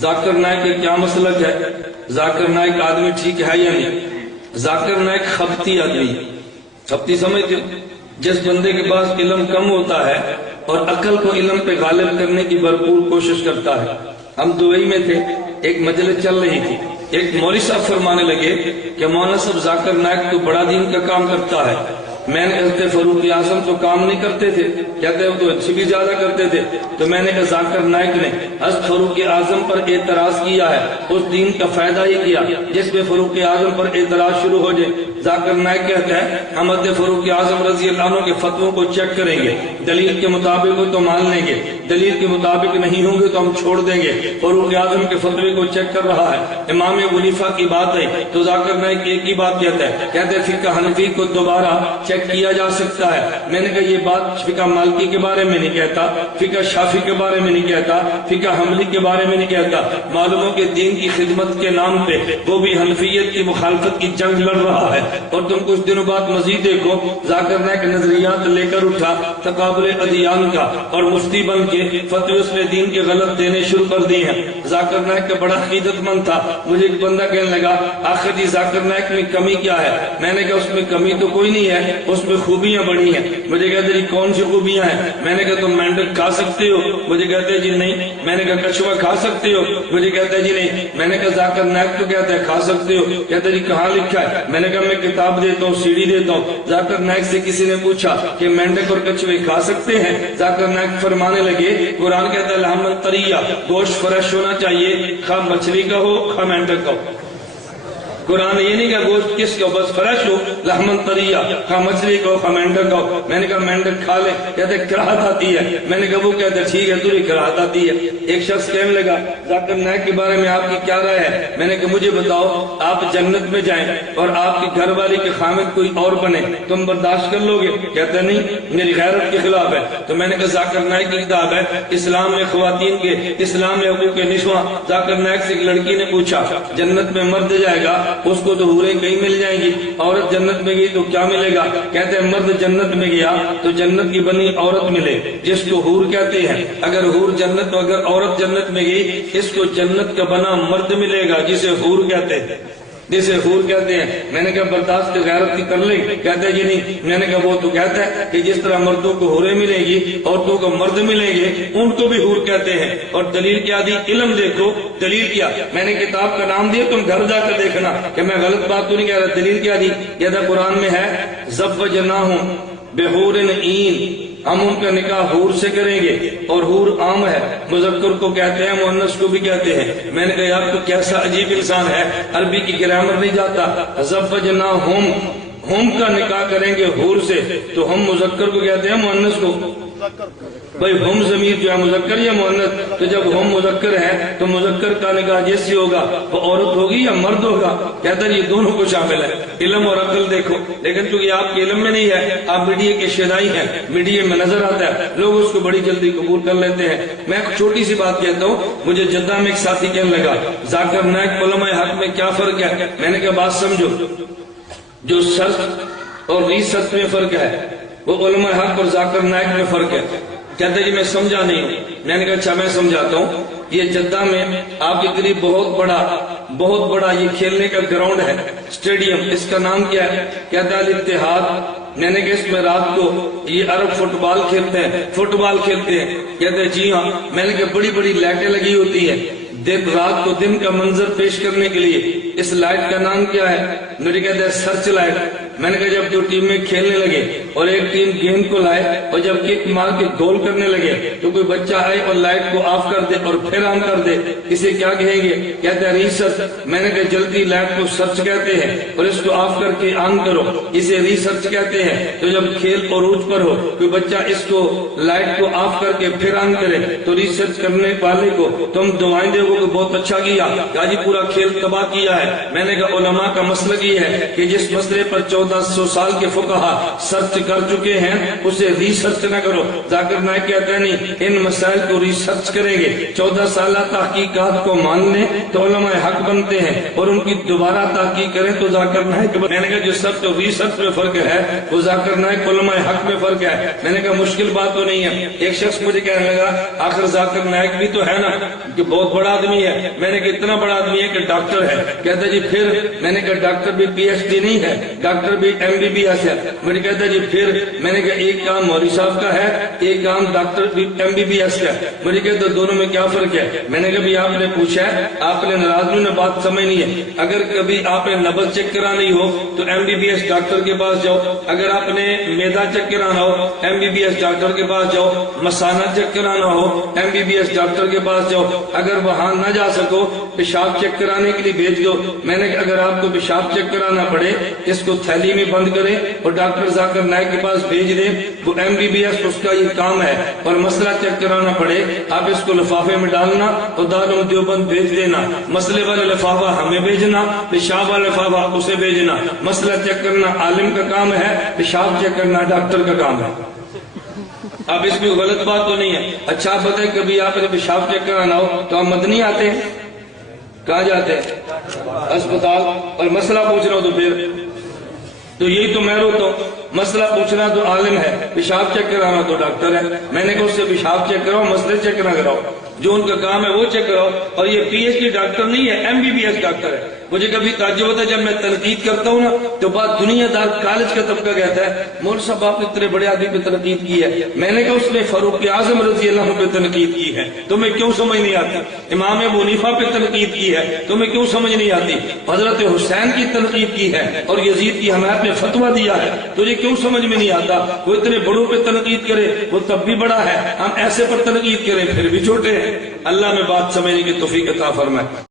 ذاکر نائک کا کیا مسلک ہے؟ ذاکر نائک آدمی ٹھیک ہے یا نہیں؟ ذاکر نائک خبتی آدمی، خبتی سمجھتے ہو؟ جس بندے کے پاس علم کم ہوتا ہے اور عقل کو علم پہ غالب کرنے کی بھرپور کوشش کرتا ہے۔ ہم دبئی میں تھے، ایک مجلس چل رہی تھی، ایک مولوی صاحب فرمانے لگے کہ مولانا صاحب ذاکر نائک تو بڑا دین کا کام کرتا ہے۔ میں نے کہتے فاروق اعظم تو کام نہیں کرتے تھے، کہتے وہ تو اچھی بھی زیادہ کرتے تھے۔ تو میں نے کہا ذاکر نائک نے حضرت فاروق اعظم پر اعتراض کیا ہے، اس دین کا فائدہ ہی کیا جس پہ فاروق اعظم پر اعتراض شروع ہو جائے۔ ذاکر نائک کہتا ہے ہم حضرت فاروق اعظم رضی اللہ عنہ کے فتووں کو چیک کریں گے، دلیل کے مطابق ہو تو مان لیں گے، دلیل کے مطابق نہیں ہوں گے تو ہم چھوڑ دیں گے۔ فاروق اعظم کے فتوے کو چیک کر رہا ہے، امام ابو حنیفہ کی بات ہے تو ذاکر نائک ایک ہی بات کہتا ہے، کہتے ہیں فقہ حنفی کو دوبارہ چیک کیا جا سکتا ہے۔ میں نے کہا یہ بات فقہ مالکی کے بارے میں نہیں کہتا، فقہ شافعی کے بارے میں نہیں کہتا، فقہ حنبلی کے بارے میں نہیں کہتا۔ معلوم ہو کہ دین کی خدمت کے نام پہ وہ بھی حنفیت کی مخالفت کی جنگ لڑ رہا ہے۔ اور تم کچھ دنوں بعد مزید دیکھو ذاکر نائک نظریات لے کر اٹھا تقابل ادیان کا اور مفتی بن کے فتوی اس نے دین کے غلط دینے شروع کر دی ہیں۔ ذاکر نائک کا بڑا عقیدت مند تھا، مجھے ایک بندہ کہنے لگا آخر جی ذاکر نائک میں کمی کیا ہے؟ میں نے کہا اس میں کمی تو کوئی نہیں ہے، اس میں خوبیاں بڑی ہیں۔ مجھے کہتے جی کون سی خوبیاں ہیں؟ میں نے کہا تم مینڈک کھا سکتے ہو؟ مجھے کہتے جی نہیں۔ میں نے کہا کچھوا کھا سکتے ہو؟ مجھے کہتے جی نہیں۔ میں نے کہا ذاکر نائک تو کہتا ہے کھا سکتے ہو، کہتے جی کہاں لکھا ہے؟ میں نے کہا میں کتاب دیتا ہوں، سیڑھی دیتا ہوں۔ ذاکر نائک سے کسی نے پوچھا کہ مینڈک اور کچھوے کھا سکتے ہیں؟ ذاکر نائک فرمانے لگے قرآن کہتا ہے لحمن طریہ، گوشت فریش ہونا چاہیے، خواہ مچھلی کا ہو خواہ مینڈک کا ہو۔ قرآن یہ نہیں کہا گوشت کس کا بس فریش ہو، لحمن طریہ، خواہ مچھلی کا ہو خواہ مینڈک کا ہو۔ میں نے کہا مینڈک کھا لے، کہتے کراہت آتی ہے۔ میں نے کہا وہ کہتے ٹھیک ہے تجھے کراہت آتی ہے۔ ایک شخص کہنے لگا ذاکر نائک کے بارے میں آپ کی کیا رائے ہے؟ میں نے کہا مجھے بتاؤ آپ جنت میں جائیں اور آپ کی گھر والی کے خامد کوئی اور بنے، تم برداشت کر لو گے؟ کہتے نہیں میری غیرت کے خلاف ہے۔ تو میں نے کہا ذاکر نائک کی کتاب ہے اسلام میں خواتین کے، اسلام میں حقوق نسواں۔ ذاکر نائک سے ایک لڑکی نے پوچھا جنت میں مرد جائے گا اس کو تو حوریں کہیں مل جائیں گی، عورت جنت میں گئی تو کیا ملے گا؟ کہتے ہیں مرد جنت میں گیا تو جنت کی بنی عورت ملے جس کو حور کہتے ہیں، اگر عورت جنت میں گئی اس کو جنت کا بنا مرد ملے گا جسے حور کہتے ہیں، جسے حور کہتے ہیں۔ میں نے کہا برداشت غیرت کی کر لیں؟ کہتے ہیں جی نہیں۔ میں نے کہا وہ تو کہتا ہے کہ جس طرح مردوں کو حوریں ملیں گی عورتوں کو مرد ملیں گے، ان کو بھی حور کہتے ہیں۔ اور دلیل کیا دی؟ علم دیکھو دلیل کیا۔ میں نے کتاب کا نام دیا، تم گھر جا کر دیکھنا کہ میں غلط بات تو نہیں کہہ رہا۔ دلیل کیا دی؟ کہتا قرآن میں ہے زوجناہم بحور عین، ہم ان کا نکاح حور سے کریں گے۔ اور حور عام ہے، مذکر کو کہتے ہیں مؤنث کو بھی کہتے ہیں۔ میں نے کہا یار تو کیسا عجیب انسان ہے، عربی کی گرامر نہیں جاتا۔ زوجناہم، ہم کا نکاح کریں گے حور سے تو ہم مذکر کو کہتے ہیں مؤنث کو؟ بھائی ہم ضمیر جو ہے مذکر یا مؤنث؟ تو جب ہم مذکر ہے تو مذکر کا نکاح جیسی ہوگا وہ عورت ہوگی یا مرد ہوگا؟ کہتا ہے یہ دونوں کو شامل ہے۔ علم اور عقل دیکھو، لیکن چونکہ آپ کے علم میں نہیں ہے، آپ میڈیا کے شیدائی ہیں، میڈیا میں نظر آتا ہے، لوگ اس کو بڑی جلدی قبول کر لیتے ہیں۔ میں ایک چھوٹی سی بات کہتا ہوں، مجھے جدہ میں ایک ساتھی کہنے لگا ذاکر نائک علماء حق میں کیا فرق ہے؟ میں نے کہا بات سمجھو، جو سرچ اور ریسرچ میں فرق ہے وہ علماء حق اور ذاکر نائک میں فرق ہے۔ کہتے جی میں سمجھا نہیں ہوں۔ میں نے کہا اچھا میں سمجھاتا ہوں۔ یہ جدہ میں آپ کے قریب بہت بڑا یہ کھیلنے کا گراؤنڈ ہے، اسٹیڈیم، اس کا نام کیا ہے؟ کہتا ہے الاتحاد۔ میں نے کہا اس میں رات کو یہ عرب فٹ بال کھیلتے ہیں؟ کہتے ہیں جی ہاں۔ میں نے کہا بڑی بڑی لائٹیں لگی ہوتی ہیں رات کو دن کا منظر پیش کرنے کے لیے، اس لائٹ کا نام کیا ہے؟ مجھے کہتے ہیں سرچ لائٹ۔ میں نے کہا جب دو ٹیمیں کھیلنے لگے اور ایک ٹیم گیند کو لائے اور جب کک مار کے گول کرنے لگے تو کوئی بچہ آئے اور لائٹ کو آف کر دے اور پھر آن کر دے، اسے کیا کہیں گے؟ کہتے ہیں ریسرچ۔ میں نے کہا جلدی لائٹ کو سرچ کہتے ہیں اور اس کو آف کر کے آن کرو، اسے ریسرچ کہتے ہیں۔ تو جب کھیل عروج پر ہو کوئی بچہ اس کو لائٹ کو آف کر کے پھر آن کرے تو ریسرچ کرنے والے کو تم دعائیں دے گو کہ بہت اچھا کیا، کہا جی پورا کھیل تباہ کیا ہے؟ میں نے کہا علماء کا مسلک یہ ہے کہ جس مسئلے پر 1400 سال کے فقہا سرچ کر چکے ہیں اسے ریسرچ نہ کرو۔ ذاکر نائک کہتے ہیں نہیں، ان مسائل کو ریسرچ کریں گے، 14 سالہ تحقیقات کو مان لیں تو علماء حق بنتے ہیں، اور ان کی دوبارہ تحقیق کریں تو ذاکر نائک۔ میں نے کہا جو سرچ اور ریسرچ میں فرق ہے وہ ذاکر نائک علماء حق میں فرق ہے۔ میں نے کہا مشکل بات تو نہیں ہے۔ ایک شخص مجھے کہنے لگا آخر ذاکر نائک بھی تو ہے نا کہ بہت بڑا آدمی ہے۔ میں نے کہا اتنا بڑا آدمی ہے کہ ڈاکٹر ہے۔ کہتا جی پھر؟ میں نے کہا ڈاکٹر بھی پی ایچ ڈی نہیں ہے، ڈاکٹر بھی MBBS ہے۔ مجھے کہتا جی پھر؟ میں نے کہا ایک کام مولوی صاحب کا ہے، ایک کام ڈاکٹر MBBS کا ہے۔ مجھے کہتا دونوں میں کیا فرق ہے؟ میں نے کہا بھی آپ نے پوچھا ہے، آپ نے ناراض نے بات سمجھنی ہے۔ اگر کبھی آپ نے نبض چیک کرانی ہو تو MBBS ڈاکٹر کے پاس جاؤ، اگر آپ نے میدا چیک کرانا ہو MBBS ڈاکٹر کے پاس جاؤ، مثانہ چیک کرانا ہو MBBS ڈاکٹر کے پاس جاؤ، اگر وہاں نہ جا سکو پیشاب چیک کرانے کے لیے بھیج دو۔ میں نے کہا اگر آپ کو پیشاب چیک کرانا پڑے اس کو تھیلی میں بند کریں اور ڈاکٹر ذاکر نائک کے پاس بھیج دیں، وہ MBBS اس کا یہ کام ہے، اور مسئلہ چیک کرانا پڑے آپ اس کو لفافے میں ڈالنا اور دارالعلوم دیوبند بھیج دینا، مسئلے والا لفافہ ہمیں بھیجنا، پیشاب والا لفافہ اسے بھیجنا۔ مسئلہ چیک کرنا عالم کا کام ہے، پیشاب چیک کرنا ڈاکٹر کا کام ہے۔ اب اس میں غلط بات تو نہیں ہے۔ اچھا آپ بتائیں کبھی آپ نے پیشاب چیک کرانا ہو تو آپ مدنی آتے ہیں؟ کہاں جاتے ہیں؟ اسپتال۔ اور مسئلہ پوچھنا ہو تو پھر تو یہی تو میں روتا ہوں۔ مسئلہ پوچھنا تو عالم ہے، پیشاب چیک کرانا تو ڈاکٹر ہے۔ میں نے کہا اس سے پیشاب چیک کراؤ، مسئلے چیک نہ کراؤ، جو ان کا کام ہے وہ چیک کراؤ۔ اور یہ PhD ڈاکٹر نہیں ہے، MBBS ڈاکٹر ہے۔ مجھے کبھی تعجب ہوتا ہے جب میں تنقید کرتا ہوں نا تو بات دنیا دار کالج کا طبقہ کہتا ہے مولوی صاحب آپ نے اتنے بڑے آدمی پہ تنقید کی ہے۔ میں نے کہا اس نے فاروق اعظم رضی اللہ عنہ پہ تنقید کی ہے، تمہیں کیوں سمجھ نہیں آتی؟ امام ابو حنیفہ پہ تنقید کی ہے، تمہیں کیوں سمجھ نہیں آتی؟ حضرت حسین کی تنقید کی ہے اور یزید کی حمایت میں فتویٰ دیا ہے، تجھے کیوں سمجھ میں نہیں آتا؟ وہ اتنے بڑوں پہ تنقید کرے وہ تب بھی بڑا ہے، ہم ایسے پر تنقید کریں پھر بھی چھوٹے ہیں۔ اللہ میں بات سمجھنے کی توفیق عطا فرمائے۔